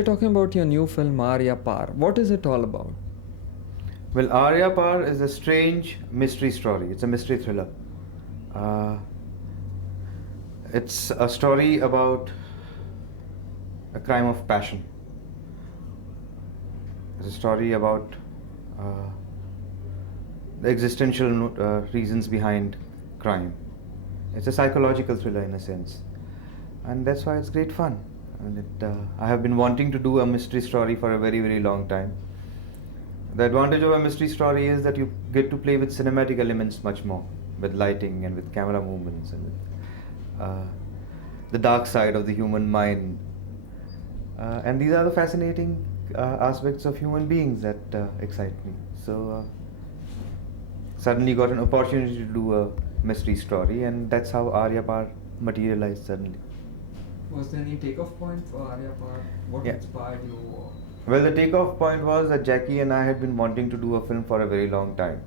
We're talking about your new film Arya Paar. What is it all about? Well, Arya Paar is a strange mystery story. It's a mystery thriller. Uh, it's a story about a crime of passion. It's a story about uh, the existential reasons behind crime. It's a psychological thriller in a sense, and that's why it's great fun. I have been wanting to do a mystery story for a very, very long time. The advantage of a mystery story is that you get to play with cinematic elements much more, with lighting and with camera movements and with the dark side of the human mind. And these are the fascinating aspects of human beings that excite me. So suddenly got an opportunity to do a mystery story, and that's how Arya Par materialized suddenly. Was there any takeoff point for Arya Paar? What Yeah. inspired you? Well, the takeoff point was that Jackie and I had been wanting to do a film for a very long time.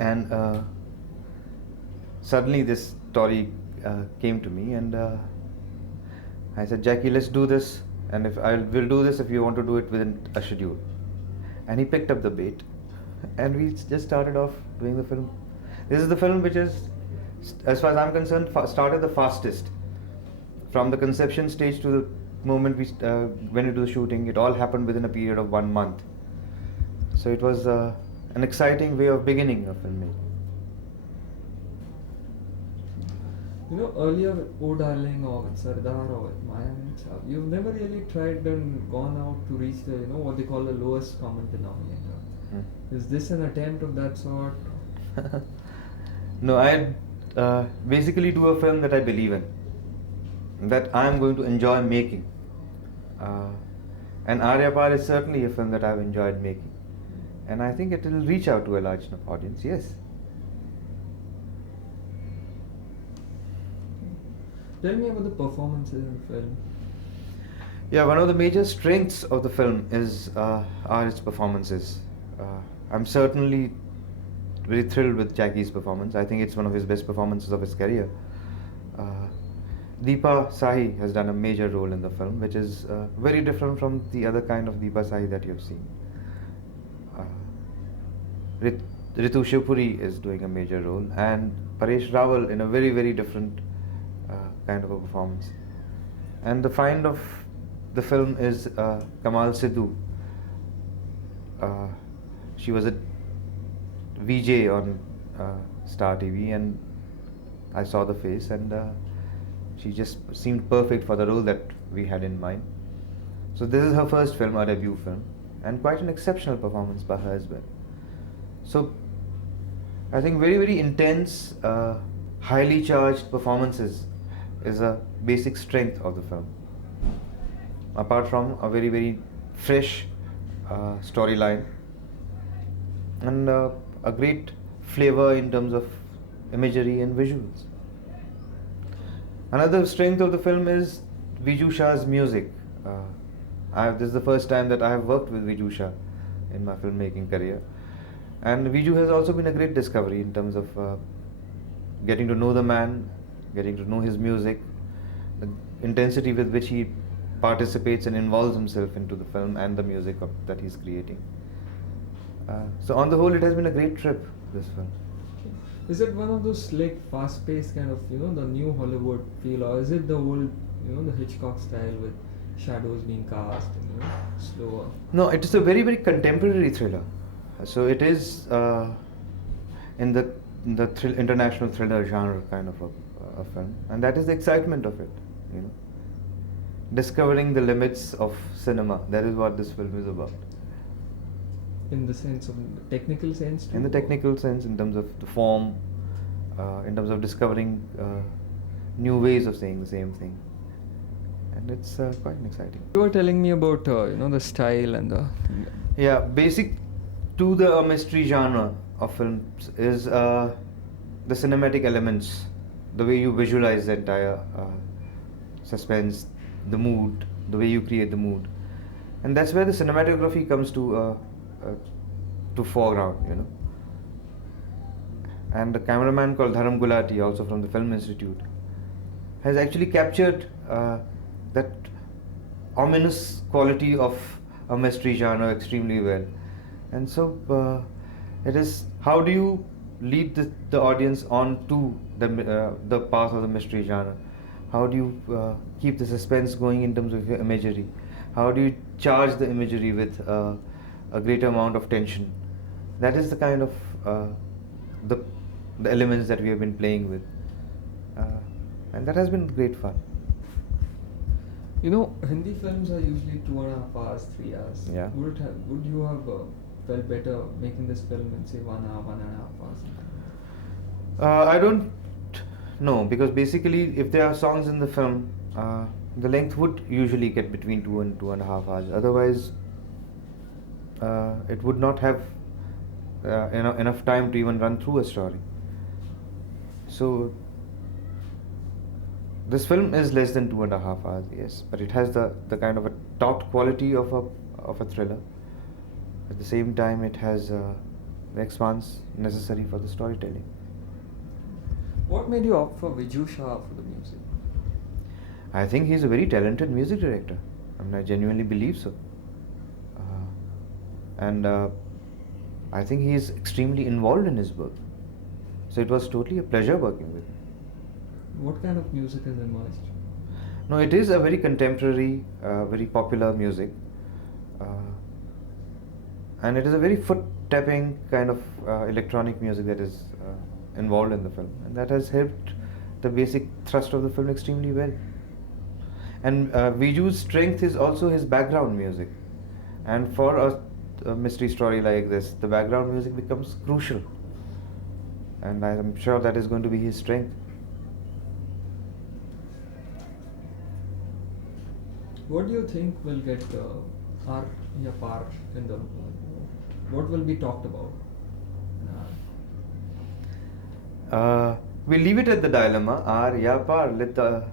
And suddenly this story came to me, and I said, Jackie, let's do this. And if we'll do this if you want to do it within a schedule. And he picked up the bait. And we just started off doing the film. This is the film which is, as far as I'm concerned, started the fastest. From the conception stage to the moment we went into the shooting, it all happened within a period of 1 month. So it was an exciting way of beginning a filmmaking. You know, earlier with Oh Darling or with Sardar or with Maya Mitchell, you've never really tried and gone out to reach the, what they call the lowest common denominator. Is this an attempt of that sort? No, I basically do a film that I believe in, that I am going to enjoy making. And Arya Paar is certainly a film that I've enjoyed making. And I think it will reach out to a large enough audience, yes. Tell me about the performances in the film. Yeah, one of the major strengths of the film are its performances. I'm certainly very thrilled with Jackie's performance. I think it's one of his best performances of his career. Deepa Sahi has done a major role in the film, which is very different from the other kind of Deepa Sahi that you've seen. Ritu Shivpuri is doing a major role, and Paresh Rawal in a very, very different kind of a performance. And the find of the film is Kamal Sidhu. She was a VJ on Star TV, and I saw the face, and she just seemed perfect for the role that we had in mind. So this is her first film, her debut film, and quite an exceptional performance by her as well. So I think very, very intense, highly charged performances is a basic strength of the film. Apart from a very, very fresh storyline and a great flavor in terms of imagery and visuals. Another strength of the film is Viju Shah's music. This is the first time that I have worked with Viju Shah in my filmmaking career. And Viju has also been a great discovery in terms of getting to know the man, getting to know his music, the intensity with which he participates and involves himself into the film and the music that he's creating. So on the whole, it has been a great trip, this film. Is it one of those slick, fast-paced kind of, the new Hollywood feel, or is it the old, the Hitchcock style with shadows being cast and, slower? No, it is a very, very contemporary thriller. So it is in the international thriller genre kind of a film, and that is the excitement of it, discovering the limits of cinema. That is what this film is about. In the sense of technical sense too? In the technical sense, in terms of the form, in terms of discovering new ways of saying the same thing, and it's quite exciting. You were telling me about the style and the Basic to the mystery genre of films is the cinematic elements, the way you visualize the entire suspense, the mood, the way you create the mood, and that's where the cinematography comes to foreground, And the cameraman called Dharam Gulati, also from the Film Institute, has actually captured that ominous quality of a mystery genre extremely well. And so it is, how do you lead the audience on to the path of the mystery genre? How do you keep the suspense going in terms of your imagery? How do you charge the imagery with a greater amount of tension? That is the kind of the the elements that we have been playing with, and that has been great fun. You know, Hindi films are usually 2.5 hours, 3 hours. Yeah. Would you have felt better making this film in say 1 hour, 1.5 hours? I don't know, because basically, if there are songs in the film, the length would usually get between 2 and 2.5 hours. Otherwise, it would not have enough time to even run through a story. So, this film is less than 2.5 hours, yes, but it has the kind of a taut quality of a thriller. At the same time, it has the expanse necessary for the storytelling. What made you opt for Viju Shah for the music? I think he's a very talented music director. I mean, I genuinely believe so. And I think he is extremely involved in his work. So it was totally a pleasure working with him. What kind of music is emerged? No, it is a very contemporary, very popular music. And it is a very foot-tapping kind of electronic music that is involved in the film. And that has helped the basic thrust of the film extremely well. And Viju's strength is also his background music. And for a mystery story like this, the background music becomes crucial. And I am sure that is going to be his strength. What do you think will get Paar in the... What will be talked about? We leave it at the dilemma, Aar ya Paar. Let the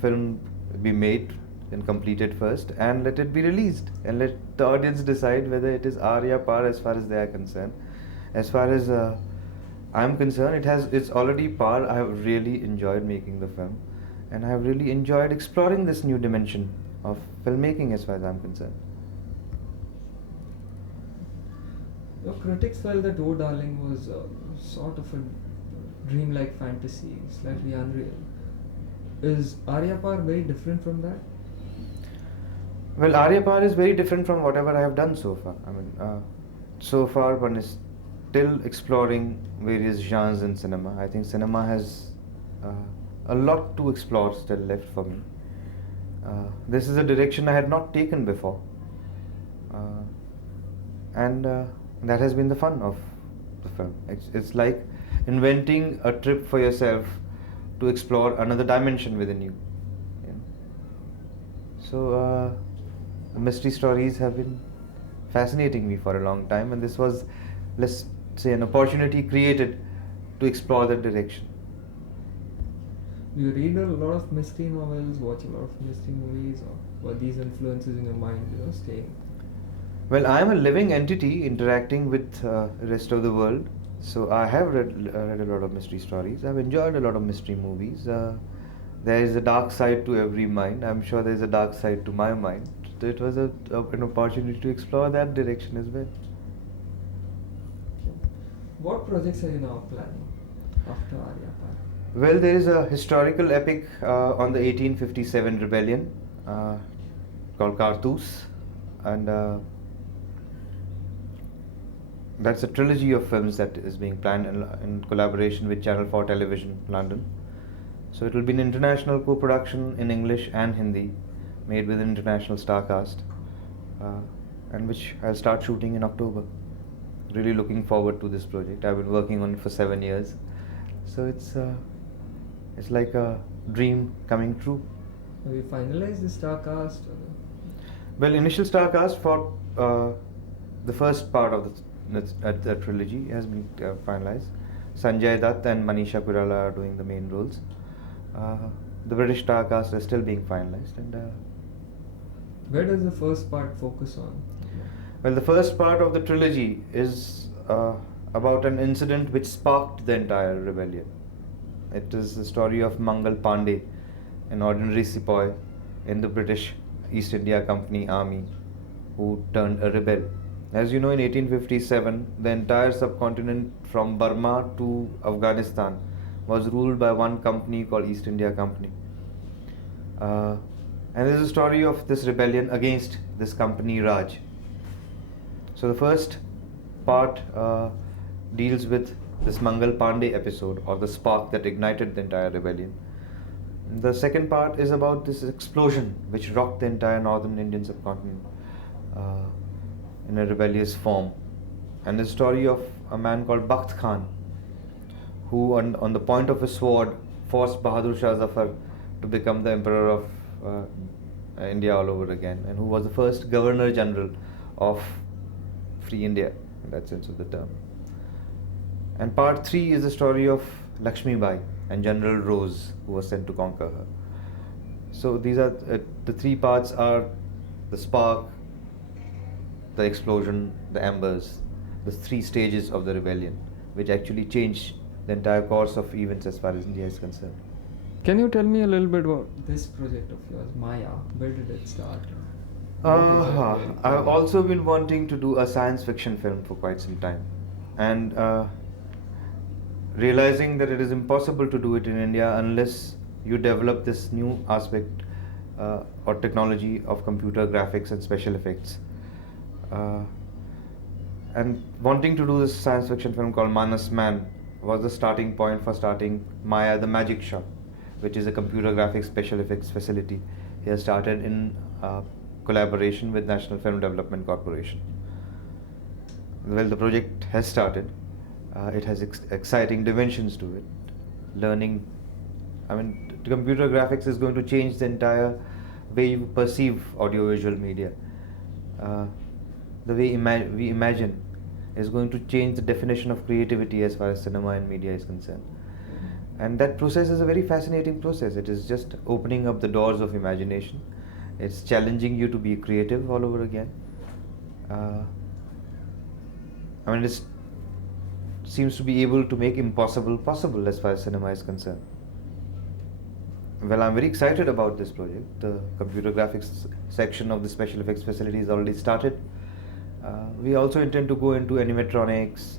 film be made and completed first, and let it be released, and let the audience decide whether it is Aar ya Paar as far as they are concerned. As far as I'm concerned, it's already Paar. I have really enjoyed making the film, and I have really enjoyed exploring this new dimension of filmmaking as far as I'm concerned. Your critics felt that Oh Darling was sort of a dreamlike fantasy, slightly unreal. Is Arya Paar very different from that? Well, Arya Paar is very different from whatever I have done so far. I mean, so far one is still exploring various genres in cinema. I think cinema has a lot to explore still left for me. This is a direction I had not taken before. And that has been the fun of the film. It's like inventing a trip for yourself to explore another dimension within you. So mystery stories have been fascinating me for a long time, and this was, let's say, an opportunity created to explore that direction. Do you read a lot of mystery novels, watch a lot of mystery movies, or were these influences in your mind, staying? Well, I am a living entity interacting with the rest of the world. So I have read a lot of mystery stories. I've enjoyed a lot of mystery movies. There is a dark side to every mind. I'm sure there is a dark side to my mind. So it was an opportunity to explore that direction as well. What projects are you now planning after Arya Paar? Well, there is a historical epic on the 1857 rebellion called Cartouche, and that's a trilogy of films that is being planned in collaboration with Channel 4 Television, London. So it will be an international co-production in English and Hindi, made with an international star cast, and which I'll start shooting in October. Really looking forward to this project. I've been working on it for 7 years, so it's like a dream coming true. Have you finalized the star cast? Well, initial star cast for the first part of the trilogy has been finalized. Sanjay Dutt and Manisha Koirala are doing the main roles. The British star cast is still being finalized. And where does the first part focus on? well, the first part of the trilogy is about an incident which sparked the entire rebellion. It is the story of Mangal Pandey, an ordinary sepoy in the British East India Company army who turned a rebel. As you know, in 1857, the entire subcontinent from Burma to Afghanistan was ruled by one company called East India Company. And there's a story of this rebellion against this company Raj. So the first part deals with this Mangal Pandey episode, or the spark that ignited the entire rebellion. The second part is about this explosion which rocked the entire northern Indian subcontinent in a rebellious form, and the story of a man called Bakht Khan, who on the point of his sword forced Bahadur Shah Zafar to become the emperor of India all over again, and who was the first governor general of free India in that sense of the term. And part 3 is the story of Lakshmi Bai and General Rose, who was sent to conquer her. So these are the 3 parts are the spark, the explosion, the embers, the 3 stages of the rebellion, which actually changed the entire course of events as far as India is concerned. Can you tell me a little bit about this project of yours, Maya? Where did it start? I've also been wanting to do a science fiction film for quite some time, and realizing that it is impossible to do it in India unless you develop this new aspect or technology of computer graphics and special effects. And wanting to do this science fiction film called Manas Man was the starting point for starting Maya the Magic Shop, which is a computer graphics special effects facility here started in collaboration with National Film Development Corporation. Well, the project has started. It has exciting dimensions to it. Learning, computer graphics is going to change the entire way you perceive audiovisual media. The way we imagine is going to change the definition of creativity as far as cinema and media is concerned. And that process is a very fascinating process. It is just opening up the doors of imagination. It's challenging you to be creative all over again. It seems to be able to make impossible possible as far as cinema is concerned. Well, I'm very excited about this project. The computer graphics section of the special effects facility is already started. We also intend to go into animatronics,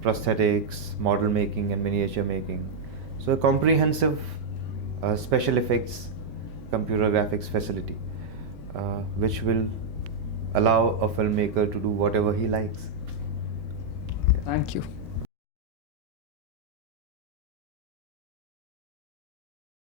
prosthetics, model making and miniature making. So a comprehensive special effects computer graphics facility which will allow a filmmaker to do whatever he likes. Thank you.